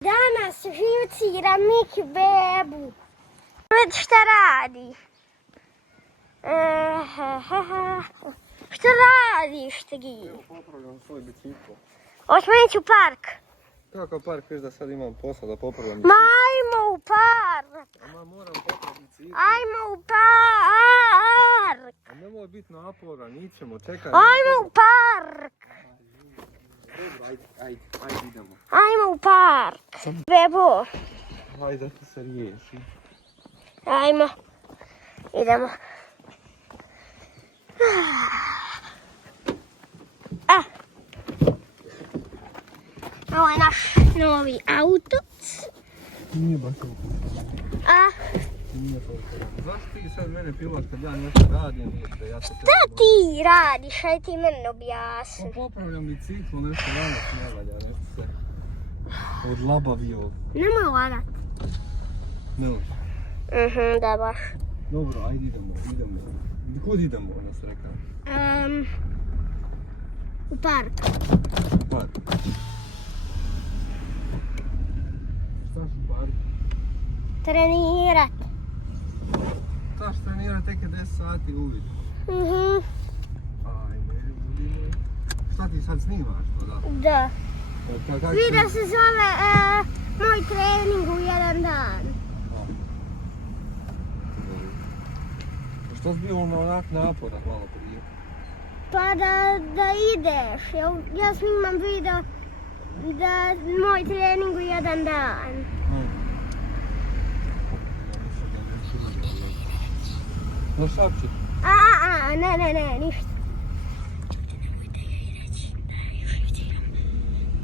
Danas živcira Miki bebu. Već šta radi? Šta radiš ti? Evo popravljam svoj bicikl. Hoćemo ići u park. Kakav park, viš da sad imam posla da popravljam Ma bicikl? ajmo u park. Ma moram popraviti bicikl. Ajmo u park. A nemoj biti naporan, ićemo, čekaj. Ajmo u park. Dobro, ajde idemo. Ajmo u park. Bebo. Ajde da se riješi. Ajmo. Idemo. Ovo je naš novi auto. Nije baš ovo. Nije to. Zašto ti sad mene pilaš kad ja nešto radim? Šta ti radiš? Aj ti meni objasni. Pa popravljam bicikl, nešto danas ne valja, nešto se odlabavio. Nemoj lagat. Ne može. Da baš. Dobro, ajde idemo. Kud idemo, ona se rekao? U park. Park. Šta su park? Trenirat. Šta što trenira tek je 10 sati ujutro. Ajme, budimo. Šta ti sad snimaš to, da? Da. Video se zove moj trening u jedan dan. Što si bio onak naporan malo prije? Pa da ideš. Ja snimam video da moj trening u jedan dan. No šapći. Ne, ništa.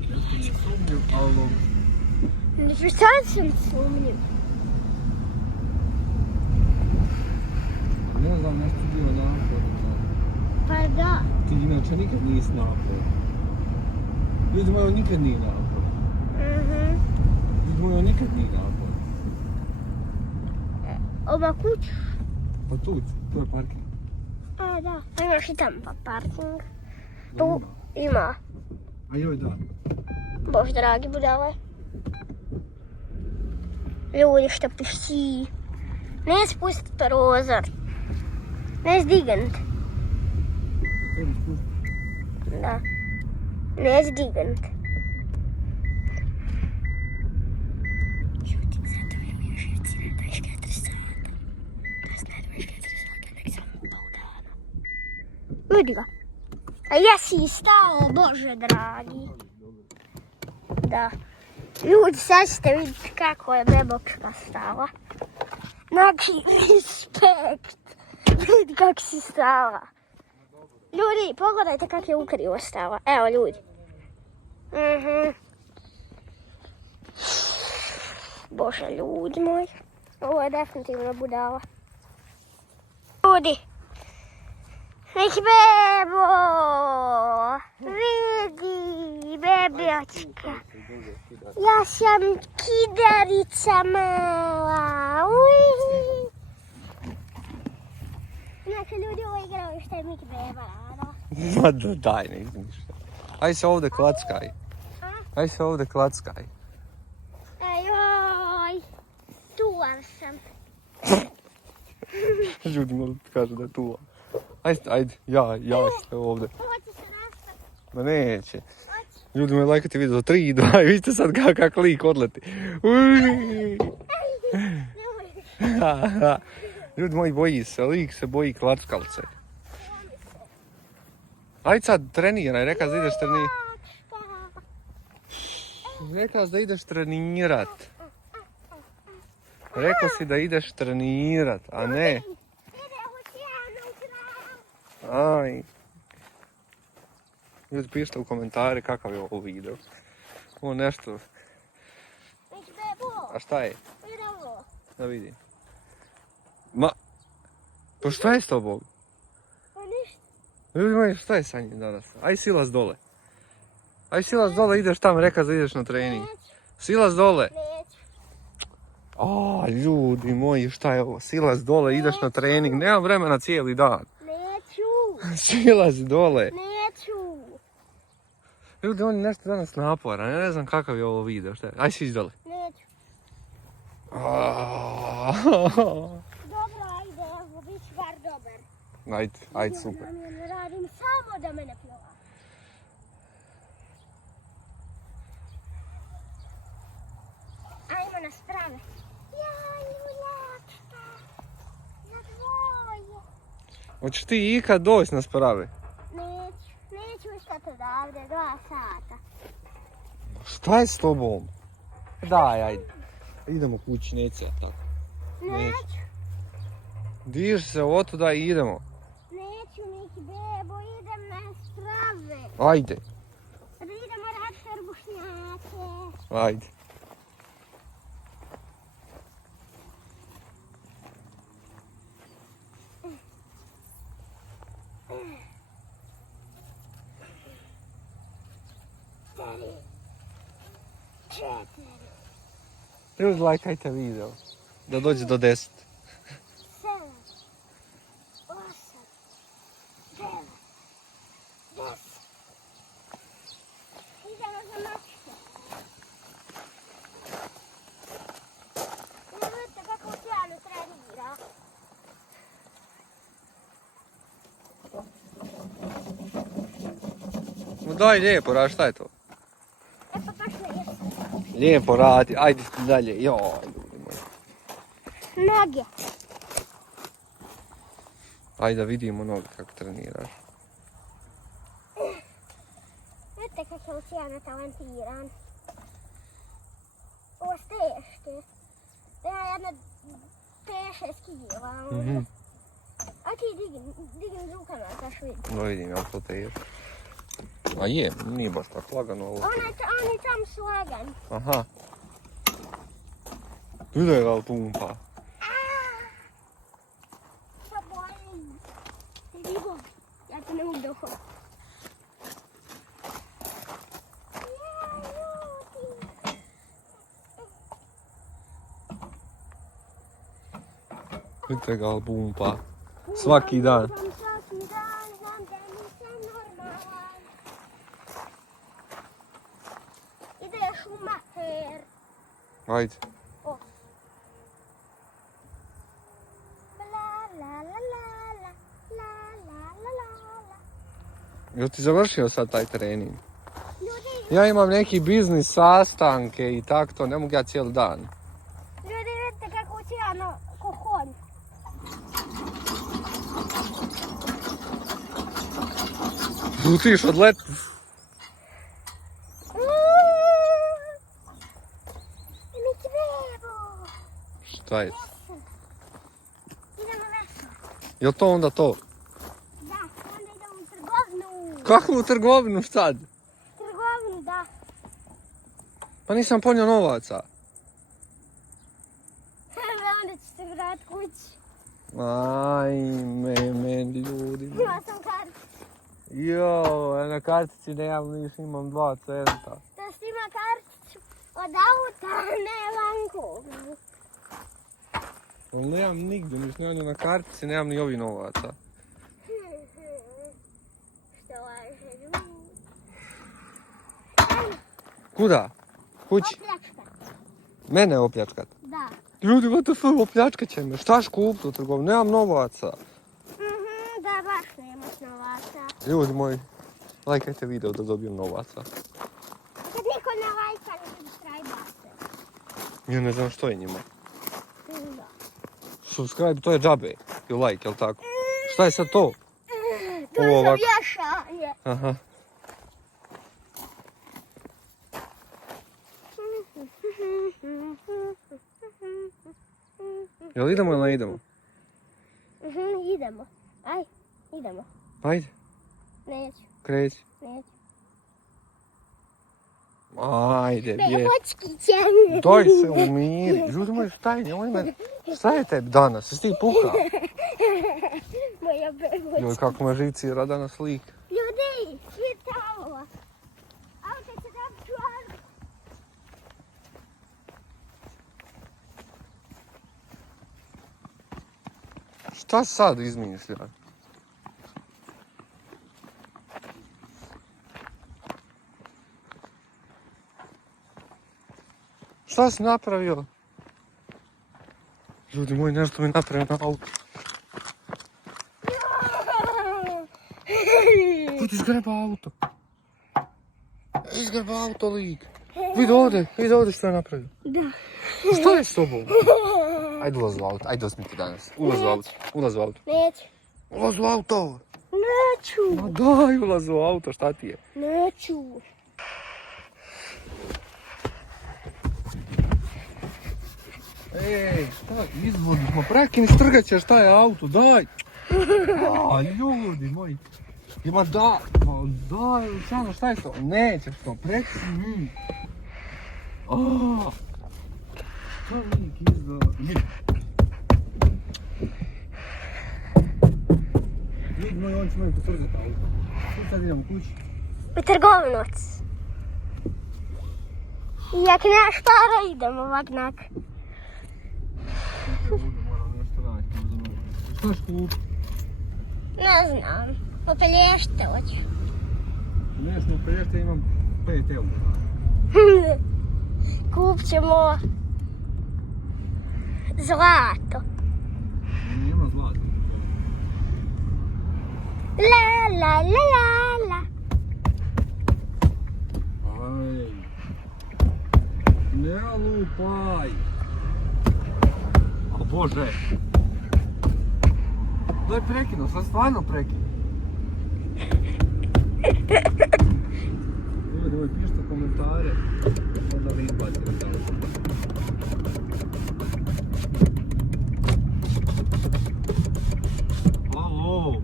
Nešto ne sumnjam, ali... Sad sam sumnjiv. Ne znam, nešto bio naporan. Pa da. Ti inače nikad nisi naporan. Ljudi moji, on nikad nije naporan. Ljudi moji, on nikad nije naporan. Ova kuća? Pa tu, to je parking. Da. Imaš i tamo parking. Da, Tu ima. A joj da. Bož dragi budale. Ljudi što piši. Ne spustit prozor. Ne zdigant. Tebi spusti. Da. Ne zdigant. Vidi ga. A jesi stao, Bože dragi. Da. Ljudi, sad ćete vidjeti kako je bebočka stala. Znači, respekt. Vidi kako si stala. Ljudi, pogledajte kako je ukrivo stala. Evo, ljudi. Bože, ljudi moji. Ovo je definitivno budala. Ljudi. Već bebo. Vidi, bebiočka. Ja sam kidarica mala. Znači, ljudi, ovo igrao što je Miki beba radila. Ma da, daj, ne izmišljaj. Aj se ovdje klackaj. Aj se ovdje klackaj. Ajoj, tuvan sam. Ljudi moram ti kažu da je tuva. Ajde, ja ste ovdje. Hoće se nastati. Ma neće. Hoće. Ljudi moji, lajkati video 3 i 2 i vidite sad kak lik odleti. Ljudi moji, boji se, lik se boji klackalce. Ajde sad treniraj, rekao da ideš trenirat. Rekao da ideš trenirat. Rekao si da ideš trenirat, a ne. Aj. Ljudi, pišite u komentare kakav je ovo video. Ovo nešto. A šta je? Da vidim. Ma. Pa šta je s tobom? Pa ništa. Ljudi moji, šta je sa njim danas? Aj silaz dole. Aj silaz dole, ideš tamo, reka da ideš na trening. Silaz dole. Neću. A, ljudi moji, šta je ovo? Silaz dole, ideš na trening. Nemam vremena cijeli dan. Neću. Silaz dole. Neću. Ljudi, on je nešto danas naporan, ja ne znam kakav je ovo video, šta je? Aj si dole. Neću. Dobro, ajde, evo, bit ću bar dobar. Ajde, super. Ja ne radim samo da me ne pljeva. Ajmo nas prave. Ja, Ljuljačka, za dvoje. Hoćeš ti ikad doći nas prave? Neću ustati odavde, 2 sata. Šta je s tobom? Daj, ajde. Idemo kući, neće tako. Neću. Diži se otuda i idemo. Neću, Miki, bebo, idem na strave. Ajde. Idemo rad trbušnjake. Ajde. Ljudi, lajkajte video. Da dođe do 10. 7, 8, 9, 10. Idemo za mačke. Vidite kako sjajno trenira. No daj lijepo, radi, šta je to? Pa baš ne jesam. Lijepo radi, ajde dalje. Joj, ljudi moji. Noge. Ajde da vidimo noge kako treniraš. Vidite kako je sjajno talentiran. Ovo je teške. Ja jedno 5-6 kila. A ti digni rukama, daš vidi. No vidim, jel to teško? A je, nije baš tako lagano ovo. Oni tam su lagan. Aha. Gdje ga pumpa? Pa bojim. Vigo, ja te ne mogu dohod. Vidite ga pumpa. Svaki dan. Svaki dan, znam da nisam normalan. Ideš u mater. Ajde. O. La la la la la, la la la la la. Jel ti završio sad taj trening? Ljudi, Ja imam neki biznis sastanke i tako to, ne mogu ja cijeli dan. ljudi, vidite kako sjajno ko konj. Lutiš odlet. Miki bebo. Šta je? Idemo veso. Jel to onda to? Da, onda idemo u trgovinu. Kakvu trgovinu sad? Trgovinu, da. Pa nisam ponio novaca. Onda ću se vrat kući. Ajme, meni ljudi. Ima sam karticu. Jo, na kartici nemam niš, imam 2 centa. Da si ima karticu od auta, ne bankovnu. Ali nemam nigdje, niš nemam na kartici, nemam ni ovi novaca. Što laže ljudi. Kuda? Kući? Opljačka. Mene opljačkat. Da. Ljudi, what the fuck, opljačkat će me. Šta kupiti u trgovini? Nemam novaca. Da, baš nemaš novaca. Ljudi moji, lajkajte video da dobijem novaca. Kad niko ne lajka, ne subscribe se. Ja ne znam što je njima. Da. Subscribe, to je džabe. I like, jel tako? Šta je sad to? To Ovo je za ovako. vješanje. Aha. Jel idemo ili ne idemo? Idemo. Aj, idemo. Ajde, Neću, kreći. neću. Ajde, bje. Bevočkiće. Daj se umiri. Ljudi moji, šta je, nemoj me. Šta je tebi danas? Jesi ti puka? Moja bevočka. Joj, kako me živcira danas slika. Ljudi, vidite ovo. Auto će da čuvar. Šta sad izmišlja? Šta si napravio? Ljudi moji, nešto mi napravio na auto. Ko ti izgreba auto? Izgreba auto lik. Vidi ovdje što je napravio. Da. Što je s tobom? Ajde ulaz u auto, ajde osmiti danas. Ulaz u auto. Neću. Ulaz u auto. Neću. Ma daj, ulaz u auto, šta ti je? Neću. Ej, šta, izvodiš, ma prekini, strgat ćeš taj auto, daj! A, ljudi moji, ima da, ma daj, Luciano, šta je to? Nećeš to, prekini. Šta lik izda, ljudi moji, on će moj postrzati auto. Sad idemo kući. U trgovinac. I jak nemaš para, idemo vagnak. Moram nešto naći. Šta ćeš kupiti? Ne znam. Opelješte hoću. Nešto priješće, imam 5 eura. Kupit ćemo zlato. Nema zlata. La la la la la. Aj. Ne lupaj. O Bože. Daj prekinu, sad stvarno prekinu. Ljudi, moj, pišite komentare. Onda vi izbacite tamo. Alo.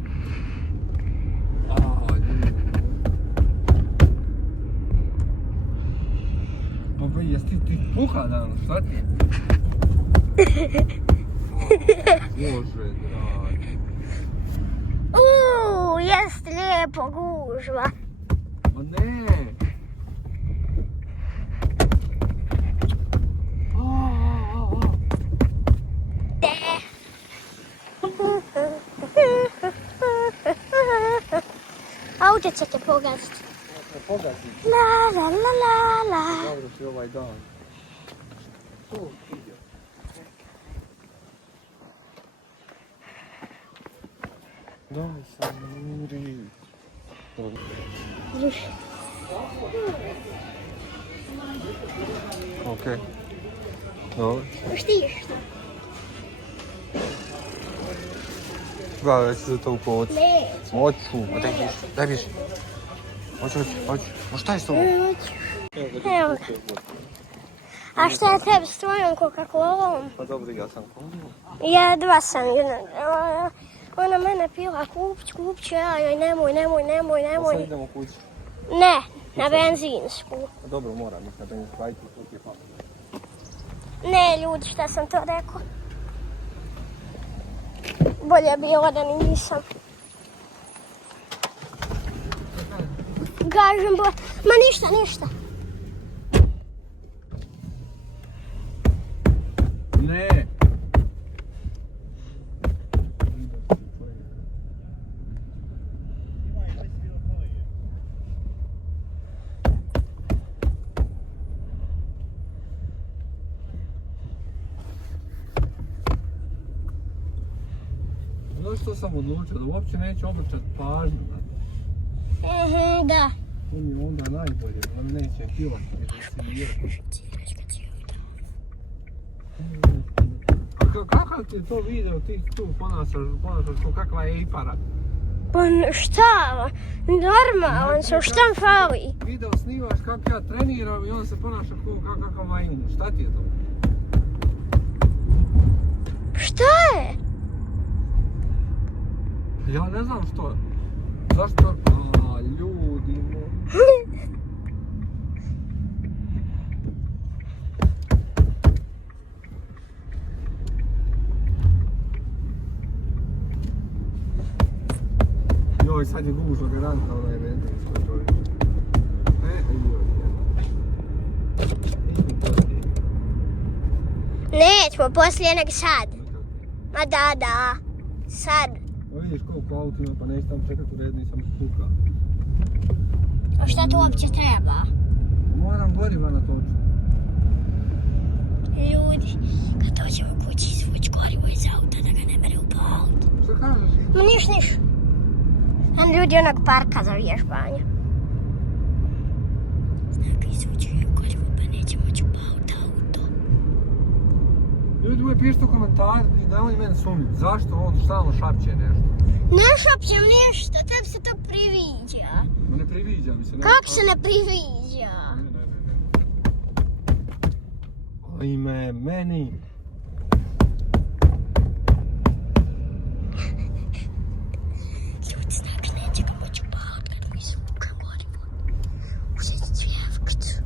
Pa jesi ti puha danas, šta ti je? Bože dragi. Jest lijepo gužva. Ma ne. Auto će te pogaziti. Pogazi. La la la la la. Dobro si ovaj dan. To ide. Daj sam miri. Zruši. Okej. Dobro. Puštiš to? Gledaj, ću za to u povod. Neću. Hoću. Ma daj više. Hoću. Ma šta je s tobom? Evo. A što je tebi s tvojom Coca-Colom? Pa dobro, ja sam kolio. Jedva sam. Ona mene pila, kupć, ja joj nemoj. Pa sad idemo kući. Ne, na benzinsku. Pa dobro, moram ih na benzinsku, ajde, tu je pa. Ne, ljudi, šta sam to rekao? Bolje bilo da nisam. Kažem, ma ništa. Ne. Znaš što sam odlučio? Da uopće neću obrćati pažnju na to. Da. To mi je onda najbolje, da me neće pivati i desinirati. Kakav ti je to video, ti tu ponašaš ko kakva je ipara? Pa šta? Normalan sam, šta mi fali? Video snimaš kako ja treniram i on se ponaša ko kakav majmun. Šta ti je to? Šta je? Ja ne znam što. Zašto? Ljudi moji. Joj, sad je gužva garantna onaj benzinskoj čovječe. Nećemo, poslije nek sad. Ma da, sad. Pa vidiš koliko auto ima, pa neće tamo čekat u redu, nisam kuka. A šta tu uopće treba? Moram goriva natočiti. ljudi onog parka za vježbanje. Znači, izvučuju gorivo, pa neće moći upavati auto. Ljudi uvijek pišite u komentar i da oni mene sumnju. Zašto on stalno šapće nešto? Ne šapćem ništa, tebi se to priviđa. Ma ne priviđa mi se. Kako se ne priviđa? Ajme, meni. Ljudi znači neće ga moći upavati kad mu izvučem gorivo. Uzeti cvjevkicu.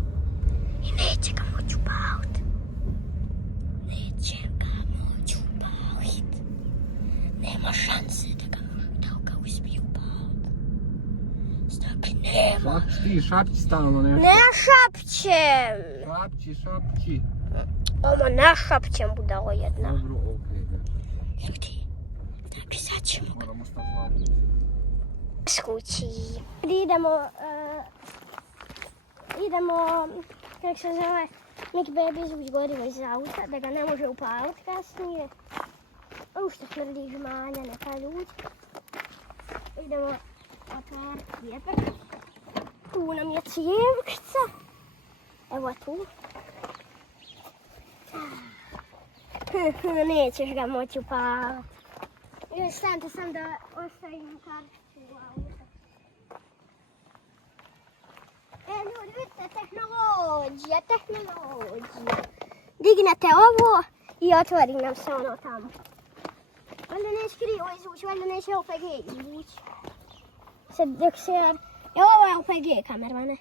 I neće ga moći upavati. Neće ga moći upaviti. Nema šanse da ga uspije upavati. Znači nema. Šapći stalno nešto. Ne šapćem. Šapći. Ovo ne šapćem, budalo jedna. Dobro, okej. Ljudi, znači sad ćemo Moramo stati malo. s kući. Idemo, kako se zove, Miki Baby izvući gorivo iz auta, da ga ne može upaliti kasnije. Što smrdi žmanja, neka ljudi. Idemo otvoriti cvijetak. Tu nam je cvjevkica. Evo tu. Nećeš ga moći upaliti. Stanite sam da ostavim karticu u auto. Ljudi, vidite, tehnologija. Dignete ovo i otvori nam se ono tamo. Valjda neće krivo izvući, valjda neće OPG izvući. Sad dok se... ovo je OPG kamermane.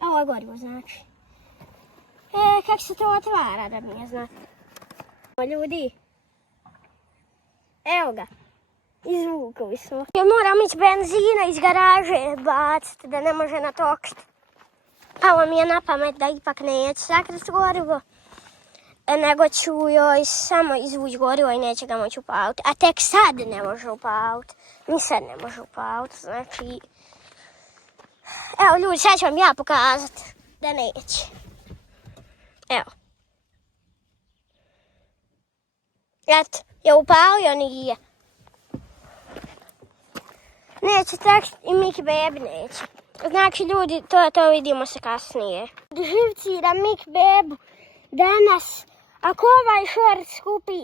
Ovo je gorivo znači. Kako se to otvara da mi je znati. Ljudi. Evo ga. Izvukali smo. Moram ići benzina iz garaže baciti da ne može natokšiti. Palo mi je na pamet da ipak neće sakriti gorivo. Nego ću joj samo izvući gorivo i neće ga moći upaliti. A tek sad ne može upaliti. Ni sad ne može upaliti. Znači... Evo ljudi, sad ću vam ja pokazati da neće. Evo. Eto, je upalio, nije. Neće tak i Miki Baby neće. Znači ljudi, to vidimo se kasnije. Živcira Miki Baby danas. Ako ovaj short skupi 100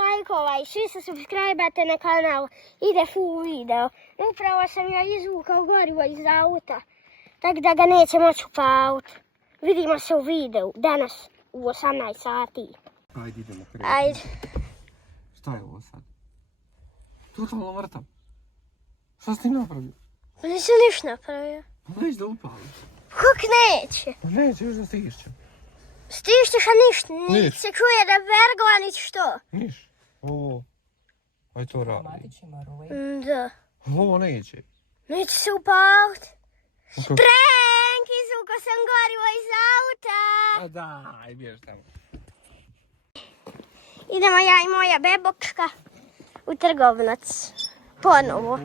lajkova i svi se subscribe-ate na kanal, ide full video. Upravo sam ja izvukao gorivo iz auta, tako da ga neće moći upaliti. Vidimo se u videu danas u 18 sati. Ajde, idemo krenuti. Ajde. Šta je ovo sad? Totalno mrtav. Šta si ti napravio? Pa nisam ništa napravio. Pa neće da upali. Kako neće? Pa neće, još da stišće. Stišćeš, a ništa. Niti se čuje da vergla, niti što. Niš. Ovo. Aj to radi. Da. Ovo neće. Neće se upaliti. Prank, izvukao sam gorivo iz auta. A daj, bješ tamo. Idemo ja i moja bebočka u trgovnac. Ponovo.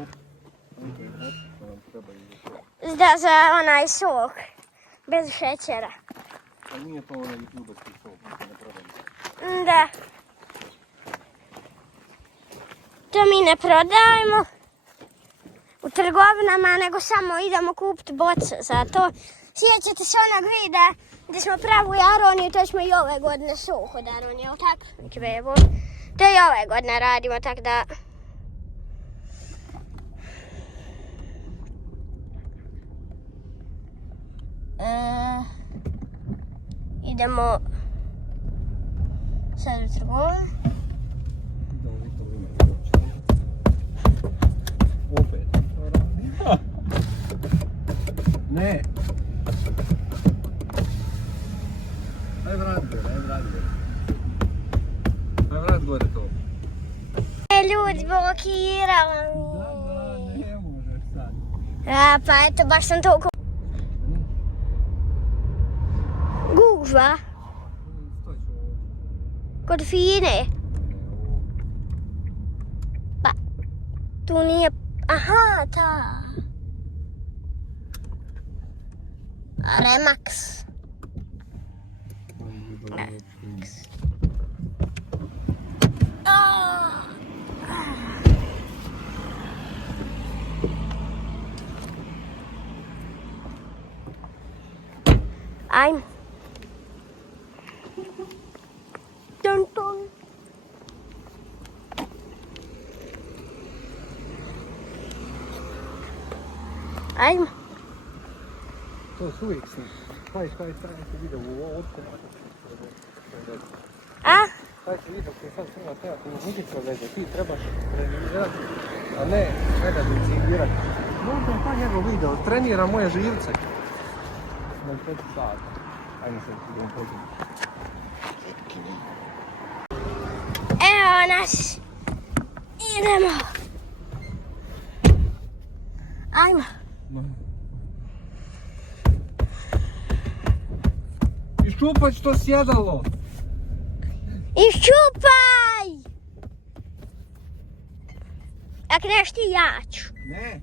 Za onaj sok. Bez šećera. A nije to onaj ljubački sok, ne prodajemo. Da. To mi ne prodajemo u trgovinama, nego samo idemo kupiti boce za to. Sjećate se onog videa gdje smo pravili aroniju, to ćemo i ove godine sok od aronije, jel' tako? Neki bebo. To i ove godine radimo, tako da... Idemo sad u trgovinu. Opet. Ne. Aj vrat gore to. Ljudi, blokirala mi. Da, ne možeš sad. Pa eto, baš sam toliko... Gužva. Kod Fine. Pa, tu nije... Aha, ta. Remax. Ajmo. Dun, dun. Ajmo. To su uvijek snim. Kaj se vidio u ovdje. A? Kaj se vidio koji sad snima treba ti nikakve veze. Ti trebaš trenirati, a ne gledati i ciljirati. Možda je pa njegov video, trenira moje živce. Na 5 sata. Ajmo se idemo pođemo. Evo nas. Idemo. Ajmo. Iščupać to sjedalo. Iščupaj! Ak neš ti ja ću. Ne.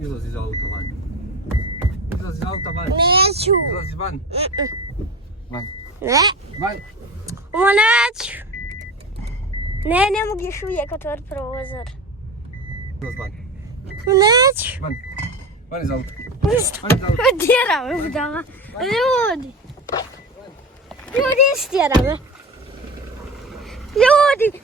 Izlazi iz auta van. Izlazi iz auta van. Neću. Izlazi van. Van. Ne. Van. Ovo neću. Ne mogu još uvijek otvoriti prozor. Izlazi van. Neću. Van. Van iz auta. Tjera me budala. Ljudi. Ljudi, istjera me. Ljudi.